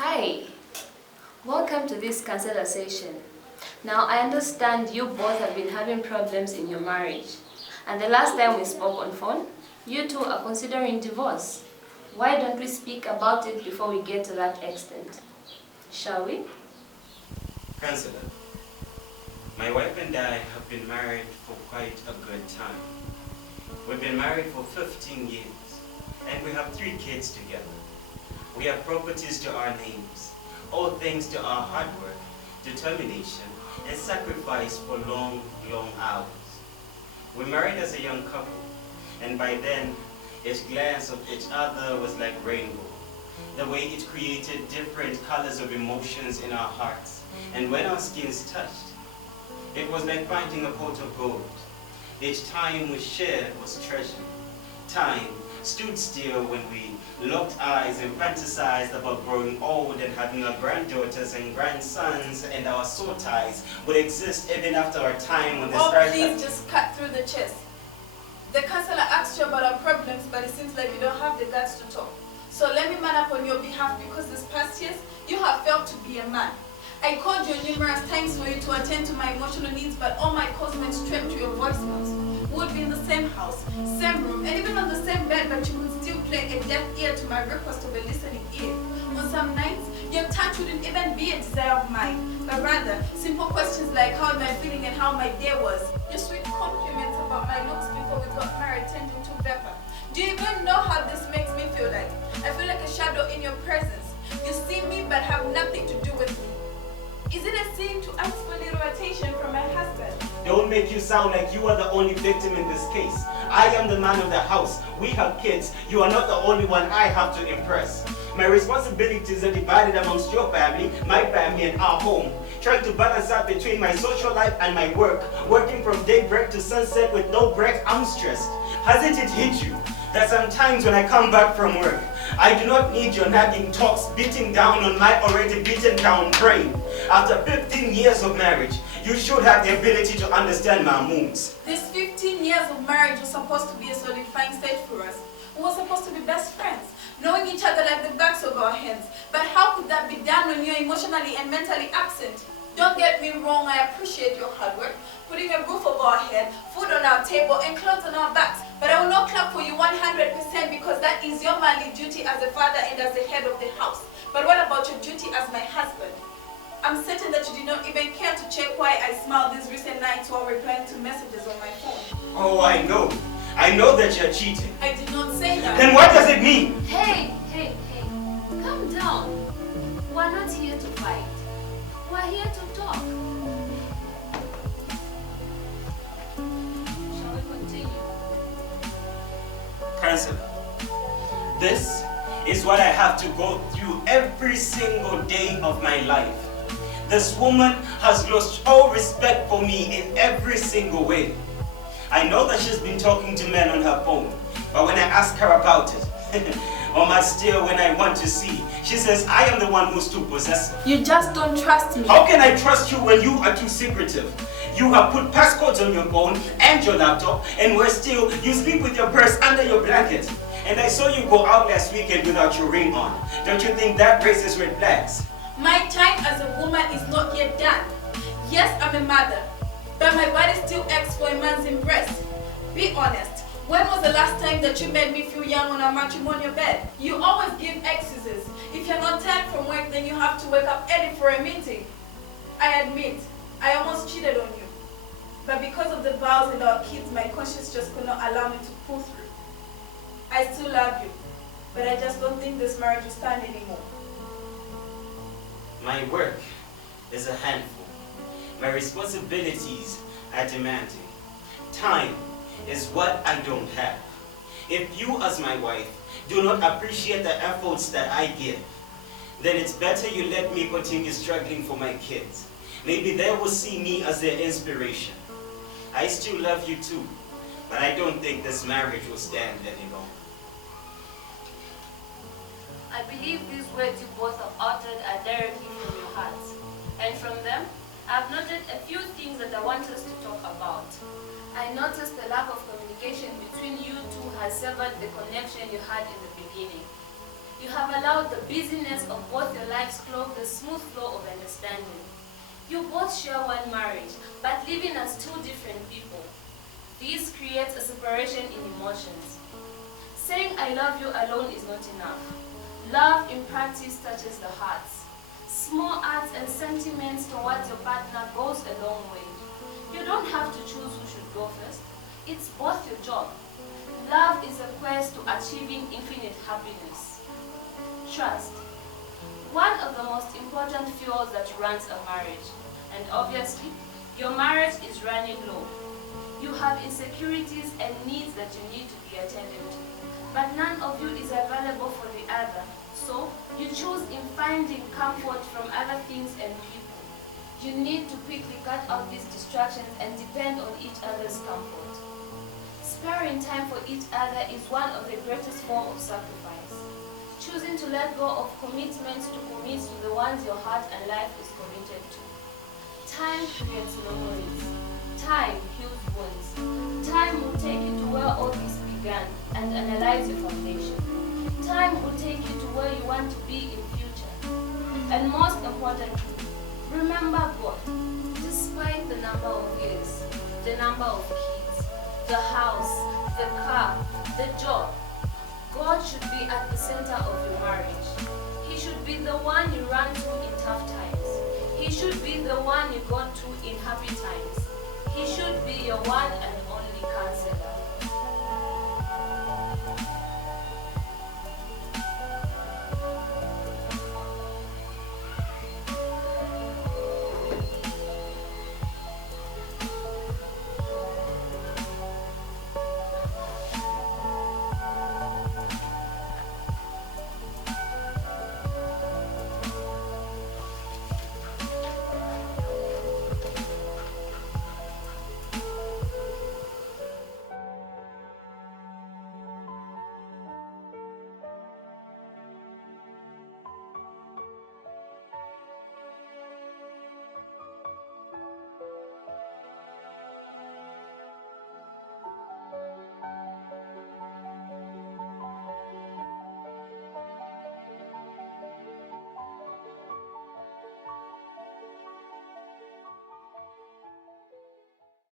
Hi, welcome to this counselor session. Now I understand you both have been having problems in your marriage. And the last time we spoke on phone, you two are considering divorce. Why don't we speak about it before we get to that extent? Shall we? Counselor, my wife and I have been married for quite a good time. We've been married for 15 years, and we have 3 kids together. We have properties to our names, all thanks to our hard work, determination, and sacrifice for long, long hours. We married as a young couple, and by then, each glance of each other was like rainbow. The way it created different colors of emotions in our hearts, and when our skins touched, it was like finding a pot of gold. Each time we shared was treasure. Time stood still when we locked eyes and fantasized about growing old and having our granddaughters and grandsons, and our soul ties would exist even after our time on this earth. Please just cut through the chase. The counselor asked you about our problems, but it seems like you don't have the guts to talk. So let me man up on your behalf, because this past years, you have failed to be a man. I called you numerous times for you to attend to my emotional needs, but all my calls went straight to your voicemails. We would be in the same house, same room, and even on the same bed, but you would still play a deaf ear to my request of a listening ear. On some nights, your touch wouldn't even be a desire of mine, but rather simple questions like how am I feeling and how my day was. Your sweet compliments about my looks before we got married turned into vapor. Do you even know how this makes me feel like? I feel like a shadow in your presence. You see me but have nothing to do with me. Is it a sin to ask for little attention from my husband? Don't make you sound like you are the only victim in this case. I am the man of the house. We have kids. You are not the only one I have to impress. My responsibilities are divided amongst your family, my family, and our home. Trying to balance out between my social life and my work. Working from daybreak to sunset with no break, I'm stressed. Hasn't it hit you that sometimes when I come back from work, I do not need your nagging talks beating down on my already beaten down brain? After 15 years of marriage, you should have the ability to understand my moods. This 15 years of marriage was supposed to be a solidifying stage for us. We were supposed to be best friends, knowing each other like the backs of our hands. But how could that be done when you're emotionally and mentally absent? Don't get me wrong, I appreciate your hard work, putting a roof over our head, food on our table, and clothes on our backs. But I will not clap for you 100% because that is your manly duty as a father and as the head of the house. But what about your duty as my husband? I'm certain that you did not even care to check why I smiled these recent nights while replying to messages on my phone. Oh, I know. I know that you're cheating. I did not say that. Then what does it mean? Hey, calm down. We're not here to fight. We're here to talk. Shall we continue? Counselor, this is what I have to go through every single day of my life. This woman has lost all respect for me in every single way. I know that she's been talking to men on her phone, but when I ask her about it, or my still when I want to see, she says I am the one who's too possessive. You just don't trust me. How can I trust you when you are too secretive? You have put passcodes on your phone and your laptop, and worse still, you sleep with your purse under your blanket. And I saw you go out last weekend without your ring on. Don't you think that raises red flags? My time as a woman is not yet done. Yes, I'm a mother, but my body still aches for a man's embrace. Be honest, when was the last time that you made me feel young on a matrimonial bed? You always give excuses. If you're not tired from work, then you have to wake up early for a meeting. I admit, I almost cheated on you. But because of the vows and our kids, my conscience just could not allow me to pull through. I still love you, but I just don't think this marriage will stand anymore. My work is a handful. My responsibilities are demanding. Time is what I don't have. If you as my wife do not appreciate the efforts that I give, then it's better you let me continue struggling for my kids. Maybe they will see me as their inspiration. I still love you too, but I don't think this marriage will stand any longer. I believe these words you both have uttered are directly from your hearts. And from them, I've noted a few things that I want us to talk about. I noticed the lack of communication between you two has severed the connection you had in the beginning. You have allowed the busyness of both your lives clog the smooth flow of understanding. You both share one marriage, but living as two different people. This creates a separation in emotions. Saying I love you alone is not enough. Love in practice touches the hearts. Small acts and sentiments towards your partner goes a long way. You don't have to choose who should go first. It's both your job. Love is a quest to achieving infinite happiness. Trust. One of the most important fuels that runs a marriage. And obviously, your marriage is running low. You have insecurities and needs that you need to be attended to. But none of you is available for the other. So, you choose in finding comfort from other things and people. You need to quickly cut out these distractions and depend on each other's comfort. Sparing time for each other is one of the greatest forms of sacrifice. Choosing to let go of commitments to commit to the ones your heart and life is committed to. Time creates memories. Time heals wounds. Time will take you to where all this began and analyze your foundation. Time will take you to where you want to be in future. And most importantly, remember God. Despite the number of years, the number of kids, the house, the car, the job, God should be at the center of your marriage. He should be the one you run to in tough times. He should be the one you go to in happy times. He should be your one and only counselor.